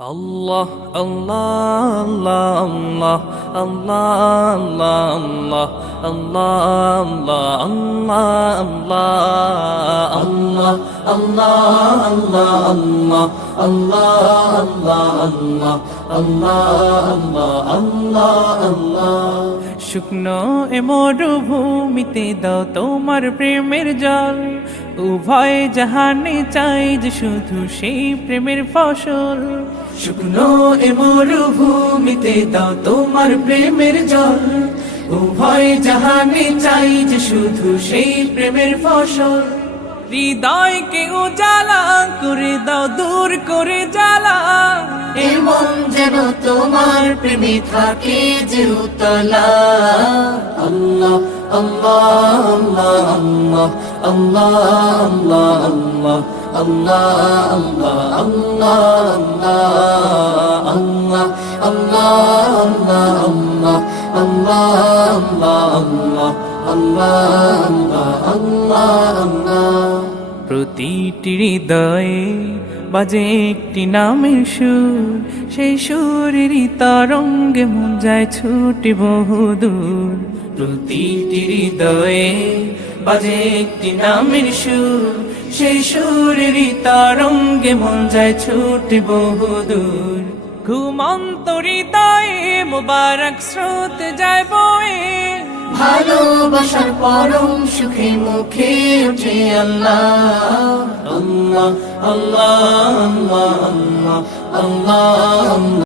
Allah, Allah, Allah, Allah, Allah, Allah, Allah, Allah, Allah, Allah, Allah, Allah, Allah, Allah, Allah, Allah. শুকনো এ মরুভূমিতে দাও তোমার প্রেমের জল, উভয় জাহানে চাই যে শুধু সেই প্রেমের ফসল। শুকনো এ মরুভূমিতে দাও তোমার প্রেমের জল, উভয় জাহানে চাই যে শুধু সেই প্রেমের ফসল। হৃদয়কে উজালা করে দাও, দূর করে জ্বালা, এমন যেন তোমার প্রেমে থাকে যে উতলা। আল্লাহ আল্লাহ আল্লাহ আল্লাহ আল্লাহ আল্লাহ আল্লাহ আল্লাহ আল্লাহ আল্লাহ আল্লাহ আল্লাহ। প্রতিটি হৃদয়ে বাজে একটি নামের সুর, সেই সুরেরই তরঙ্গে মন যায় ছুটে বহুদূর। প্রতিটি হৃদয়ে বাজে একটি নামের সুর, সেই সুরেরই তরঙ্গে মন যায় ছুটে বহুদূর। ঘুমন্ত হৃদয়ে মোবারক স্রোত যায় বয়ে, ভালোবাসার পরম সুখে মুখে উঠে আল্লাহ আল্লাহ আল্লাহ আল্লাহ আল্লাহ।